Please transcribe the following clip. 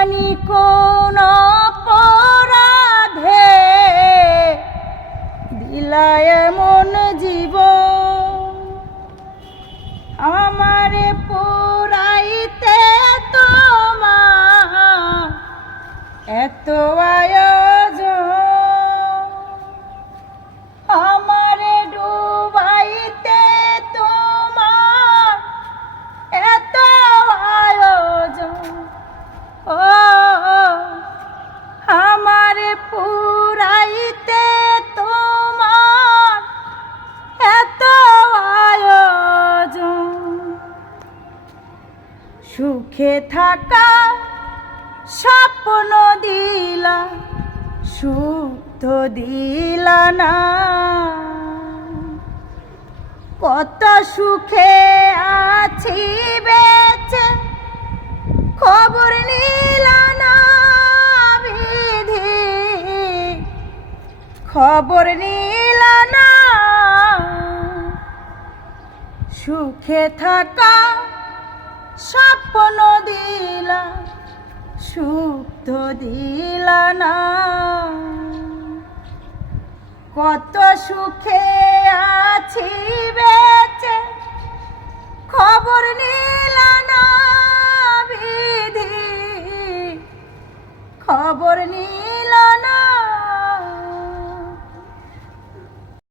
জানি কোন অপরাধে দিলা এমন জীবন, আমারে পোড়াইতে তোমার এত আয়োজন, আমারে ডুবাইতে তোমার এত আয়োজন। ও আমারে পুরাইতে তোমার এত আয়োজন, সুখে থাকা স্বপ্ন দিলা সুখ তো দিলা না, কত সুখে আছি বেঁচে খবর নিলা না বিধি, খবর নিলা না। সুখে থাকা স্বপ্ন দিলা সুখ তো দিলা না, কত সুখে আছি বেঁচে খবর নিলা